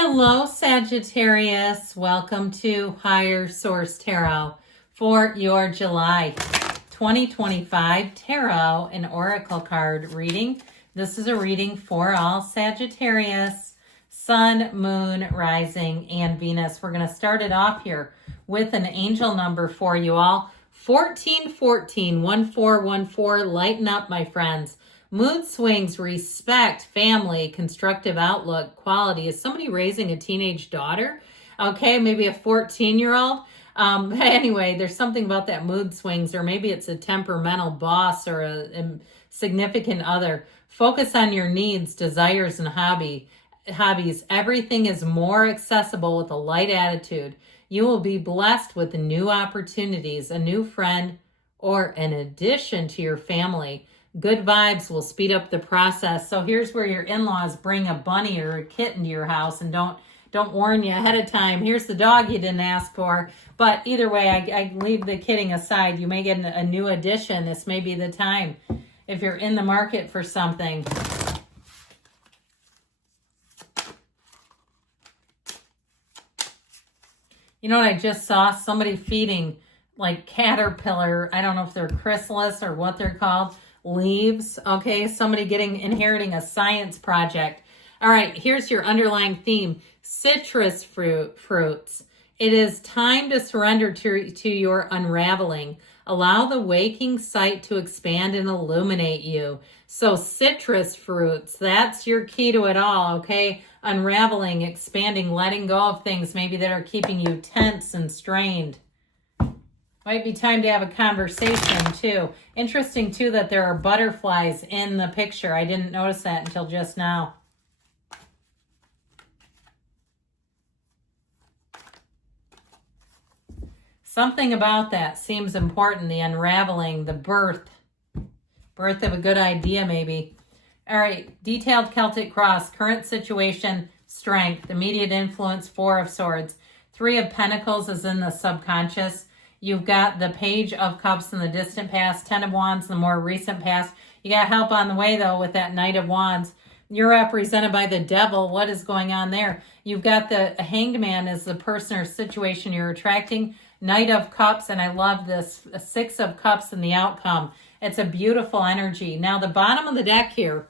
Hello, Sagittarius. Welcome to Higher Source Tarot for your July 2025 Tarot and Oracle card reading. This is a reading for all Sagittarius, Sun, Moon, Rising, and Venus. We're going to start it off here with an angel number for you all. 1414, 1414. Lighten up, my friends. Mood swings, respect, family, constructive outlook, quality. Is somebody raising a teenage daughter? Okay, maybe a 14-year-old. But anyway, there's something about that mood swings, or maybe it's a temperamental boss or a significant other. Focus on your needs, desires, and hobbies. Everything is more accessible with a light attitude. You will be blessed with new opportunities, a new friend, or an addition to your family. Good vibes will speed up the process. So here's where your in-laws bring a bunny or a kitten to your house and don't warn you ahead of time. Here's the dog you didn't ask for. But either way, I leave the kidding aside. You may get a new addition. This may be the time if you're in the market for something. You know what I just saw? Somebody feeding like caterpillar. I don't know if they're chrysalis or what they're called. Leaves. Okay, somebody inheriting a science project. All right, here's your underlying theme. Citrus fruits. It is time to surrender to your unraveling. Allow the waking sight to expand and illuminate you. So citrus fruits, that's your key to it all, okay? Unraveling, expanding, letting go of things maybe that are keeping you tense and strained. Might be time to have a conversation too. Interesting too that there are butterflies in the picture. I didn't notice that until just now. Something about that seems important. The unraveling, the birth of a good idea maybe. All right, detailed Celtic cross, current situation, strength, immediate influence, 4 of Swords. 3 of Pentacles is in the subconscious. You've got the Page of Cups in the distant past, 10 of Wands in the more recent past. You got help on the way, though, with that Knight of Wands. You're represented by the Devil. What is going on there? You've got the Hanged Man as the person or situation you're attracting. Knight of Cups, and I love this, 6 of Cups in the outcome. It's a beautiful energy. Now, the bottom of the deck here,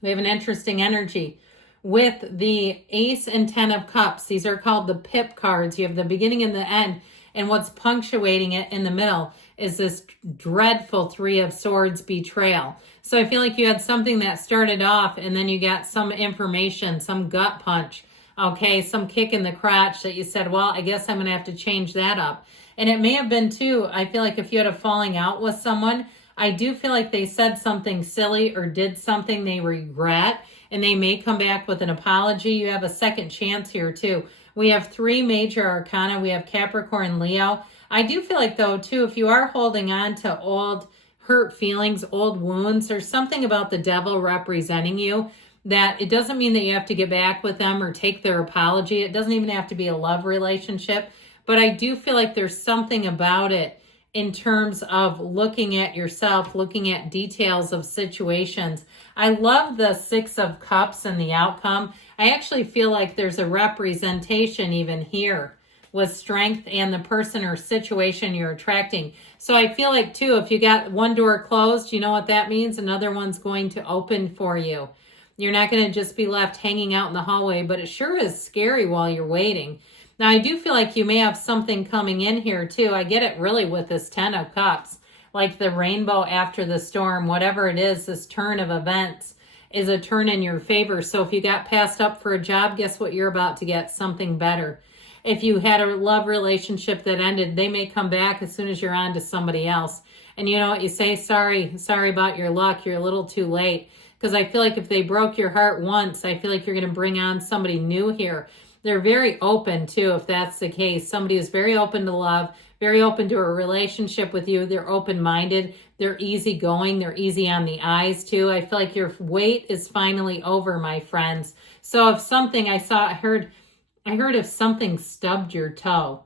we have an interesting energy with the Ace and 10 of Cups. These are called the pip cards. You have the beginning and the end. And what's punctuating it in the middle is this dreadful 3 of Swords betrayal. So I feel like you had something that started off and then you got some information, some gut punch, okay, some kick in the crotch that you said, well, I guess I'm going to have to change that up. And it may have been too, I feel like if you had a falling out with someone, I do feel like they said something silly or did something they regret and they may come back with an apology. You have a second chance here too. We have 3 major arcana. We have Capricorn, Leo. I do feel like, though, too, if you are holding on to old hurt feelings, old wounds, or something about the Devil representing you, that it doesn't mean that you have to get back with them or take their apology. It doesn't even have to be a love relationship. But I do feel like there's something about it in terms of looking at yourself, looking at details of situations. I love the 6 of Cups and the outcome. I actually feel like there's a representation even here with strength and the person or situation you're attracting. So I feel like, too, if you got one door closed, you know what that means? Another one's going to open for you. You're not going to just be left hanging out in the hallway, but it sure is scary while you're waiting. Now, I do feel like you may have something coming in here, too. I get it really with this 10 of Cups, like the rainbow after the storm, whatever it is, this turn of events is a turn in your favor. So if you got passed up for a job, guess what? You're about to get something better. If you had a love relationship that ended, they may come back as soon as you're on to somebody else. And you know what you say? Sorry about your luck. You're a little too late. Because I feel like if they broke your heart once, I feel like you're going to bring on somebody new here. They're very open, too, if that's the case. Somebody is very open to love, very open to a relationship with you. They're open-minded. They're easygoing. They're easy on the eyes, too. I feel like your wait is finally over, my friends. So if something I heard if something stubbed your toe.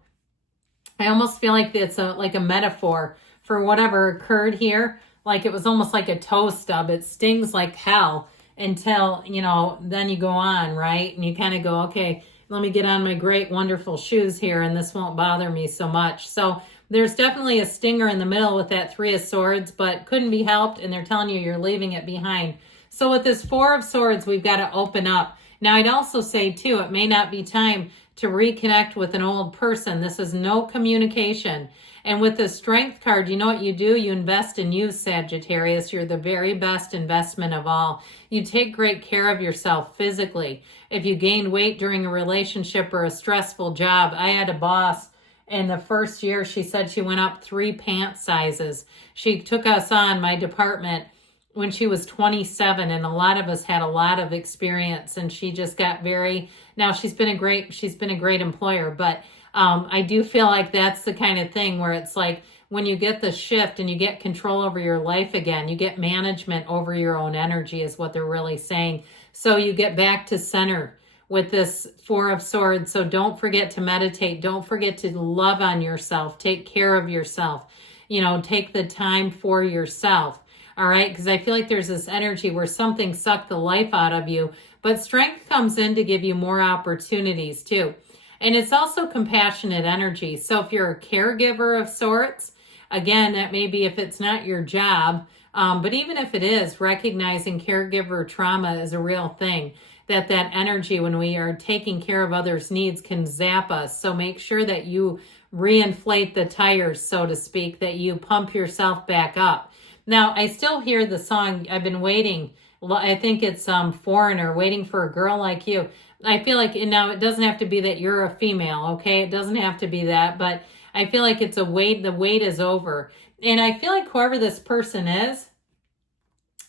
I almost feel like it's like a metaphor for whatever occurred here. Like it was almost like a toe stub. It stings like hell. until, you know, then you go on, right? And you kind of go, okay, let me get on my great, wonderful shoes here, and this won't bother me so much. So there's definitely a stinger in the middle with that Three of Swords, but couldn't be helped, and they're telling you you're leaving it behind. So with this Four of Swords, we've got to open up. Now, I'd also say, too, it may not be time to reconnect with an old person. This is no communication. And with the Strength card, you know what you do? You invest in you, Sagittarius. You're the very best investment of all. You take great care of yourself physically. If you gained weight during a relationship or a stressful job, I had a boss in the first year, she said she went up 3 pant sizes. She took us on, my department, when she was 27, and a lot of us had a lot of experience, and she just got very, now she's been a great employer, but I do feel like that's the kind of thing where it's like when you get the shift and you get control over your life again, you get management over your own energy is what they're really saying. So you get back to center with this Four of Swords. So don't forget to meditate. Don't forget to love on yourself. Take care of yourself. You know, take the time for yourself. All right, because I feel like there's this energy where something sucked the life out of you, but Strength comes in to give you more opportunities too. And it's also compassionate energy. So if you're a caregiver of sorts, again, that may be if it's not your job, but even if it is, recognizing caregiver trauma is a real thing. That energy when we are taking care of others' needs can zap us. So make sure that you reinflate the tires, so to speak, that you pump yourself back up. Now, I still hear the song, I've been waiting. I think it's Foreigner, Waiting for a Girl Like You. I feel like, now it doesn't have to be that you're a female, okay? It doesn't have to be that, but I feel like it's a wait, the wait is over. And I feel like whoever this person is,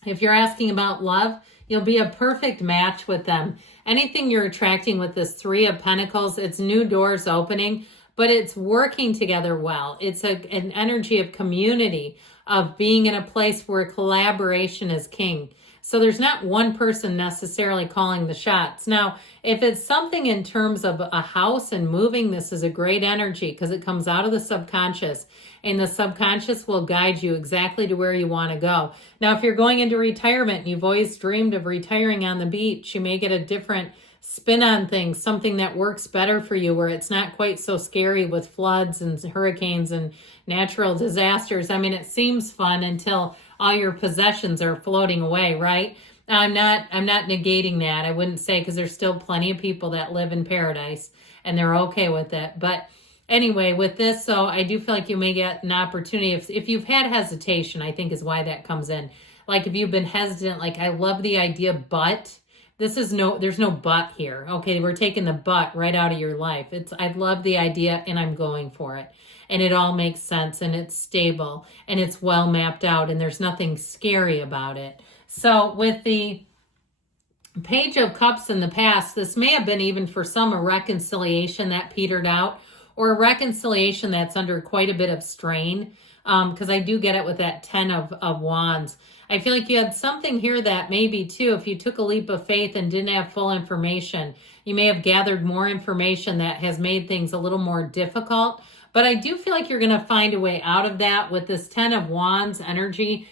if you're asking about love, you'll be a perfect match with them. Anything you're attracting with this Three of Pentacles, it's new doors opening, but it's working together well. It's an energy of community, of being in a place where collaboration is king. So there's not one person necessarily calling the shots. Now, if it's something in terms of a house and moving, this is a great energy because it comes out of the subconscious, and the subconscious will guide you exactly to where you want to go. Now, if you're going into retirement and you've always dreamed of retiring on the beach, you may get a different spin on things, something that works better for you where it's not quite so scary with floods and hurricanes and natural disasters. I mean, it seems fun until all your possessions are floating away, right? I'm not negating that. I wouldn't say, because there's still plenty of people that live in paradise and they're okay with it. But anyway, with this, so I do feel like you may get an opportunity if you've had hesitation, I think is why that comes in. Like if you've been hesitant, like I love the idea, but there's no but here. Okay, we're taking the but right out of your life. I love the idea and I'm going for it. And it all makes sense and it's stable and it's well mapped out and there's nothing scary about it. So with the Page of Cups in the past, this may have been even for some a reconciliation that petered out, or a reconciliation that's under quite a bit of strain. Because I do get it with that 10 of Wands. I feel like you had something here that maybe too, if you took a leap of faith and didn't have full information, you may have gathered more information that has made things a little more difficult. But I do feel like you're going to find a way out of that with this 10 of Wands energy.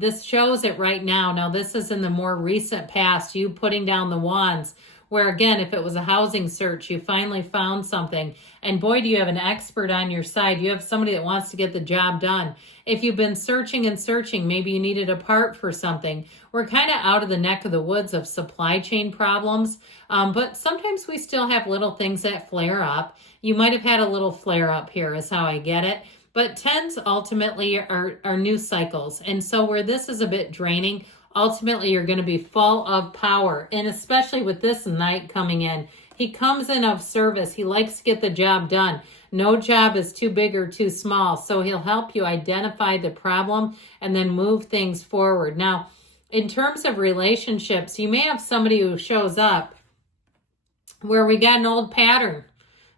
This shows it right now. Now, this is in the more recent past, you putting down the wands, where again, if it was a housing search, you finally found something. And boy, do you have an expert on your side. You have somebody that wants to get the job done. If you've been searching and searching, maybe you needed a part for something. We're kind of out of the neck of the woods of supply chain problems. But sometimes we still have little things that flare up. You might have had a little flare up here is how I get it. But 10s ultimately are new cycles. And so where this is a bit draining, ultimately you're going to be full of power. And especially with this Knight coming in, he comes in of service. He likes to get the job done. No job is too big or too small. So he'll help you identify the problem and then move things forward. Now, in terms of relationships, you may have somebody who shows up where we got an old pattern.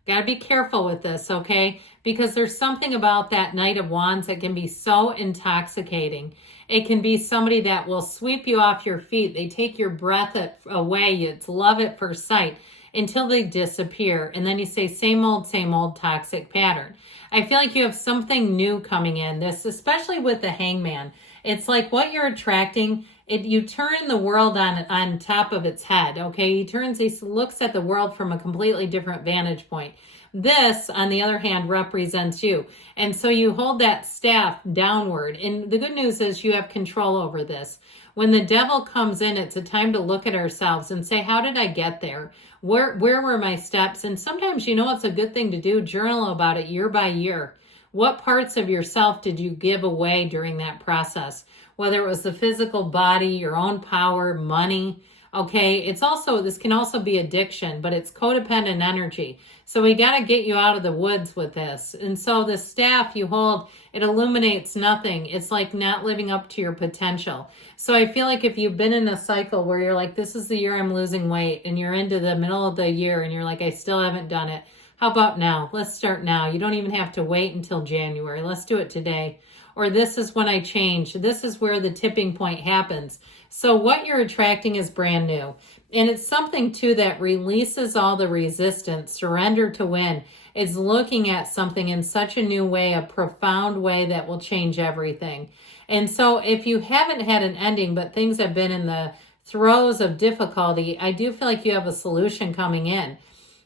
Got to be careful with this, okay? Because there's something about that Knight of Wands that can be so intoxicating. It can be somebody that will sweep you off your feet. They take your breath away. It's love at first sight until they disappear. And then you say, same old toxic pattern. I feel like you have something new coming in. This, especially with the Hangman. It's like what you're attracting you turn the world on top of its head, okay? He looks at the world from a completely different vantage point. This, on the other hand, represents you. And so you hold that staff downward. And the good news is you have control over this. When the devil comes in, it's a time to look at ourselves and say, how did I get there? Where were my steps? And sometimes, it's a good thing to do. Journal about it year by year. What parts of yourself did you give away during that process? Whether it was the physical body, your own power, money. Okay, this can also be addiction, but it's codependent energy. So we got to get you out of the woods with this. And so the staff you hold, it illuminates nothing. It's like not living up to your potential. So I feel like if you've been in a cycle where you're like, this is the year I'm losing weight, and you're into the middle of the year and you're like, I still haven't done it. How about now? Let's start now. You don't even have to wait until January. Let's do it today. Or this is when I change. This is where the tipping point happens. So what you're attracting is brand new. And it's something, too, that releases all the resistance. Surrender to win. It's looking at something in such a new way, a profound way that will change everything. And so if you haven't had an ending, but things have been in the throes of difficulty, I do feel like you have a solution coming in.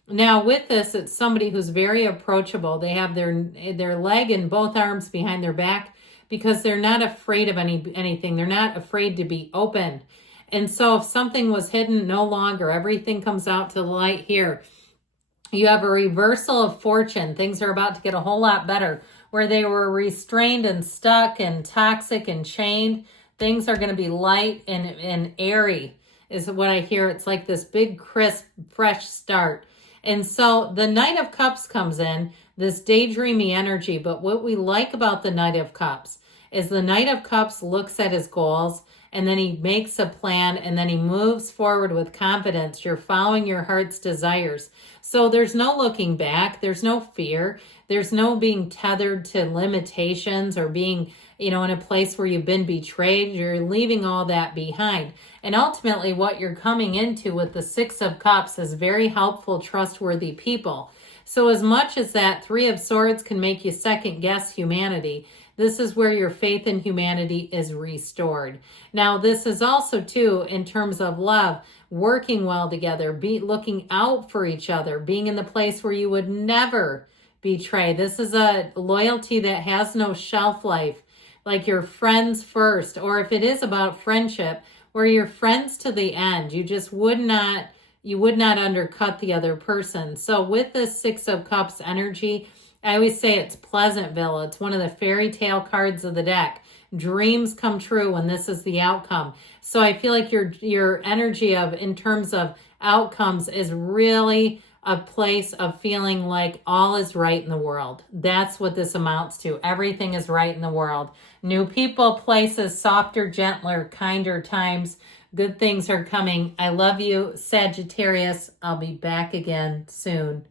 Now with this, it's somebody who's very approachable. They have their leg and both arms behind their back because they're not afraid of anything. They're not afraid to be open. And so if something was hidden, no longer. Everything comes out to the light here. You have a reversal of fortune. Things are about to get a whole lot better. Where they were restrained and stuck and toxic and chained, things are going to be light and airy is what I hear. It's like this big, crisp, fresh start. And so the Knight of Cups comes in, this daydreamy energy. But what we like about the Knight of Cups is the Knight of Cups looks at his goals and then he makes a plan and then he moves forward with confidence. You're following your heart's desires. So there's no looking back. There's no fear. There's no being tethered to limitations or being, in a place where you've been betrayed. You're leaving all that behind. And ultimately what you're coming into with the Six of Cups is very helpful, trustworthy people. So as much as that Three of Swords can make you second guess humanity, this is where your faith in humanity is restored. Now, this is also, too, in terms of love, working well together, looking out for each other, being in the place where you would never betray. This is a loyalty that has no shelf life, like you're friends first, or if it is about friendship, where you're friends to the end. You would not undercut the other person. So with this Six of Cups energy, I always say it's Pleasantville. It's one of the fairy tale cards of the deck. Dreams come true when this is the outcome. So I feel like your energy in terms of outcomes is really a place of feeling like all is right in the world. That's what this amounts to. Everything is right in the world. New people, places, softer, gentler, kinder times. Good things are coming. I love you, Sagittarius. I'll be back again soon.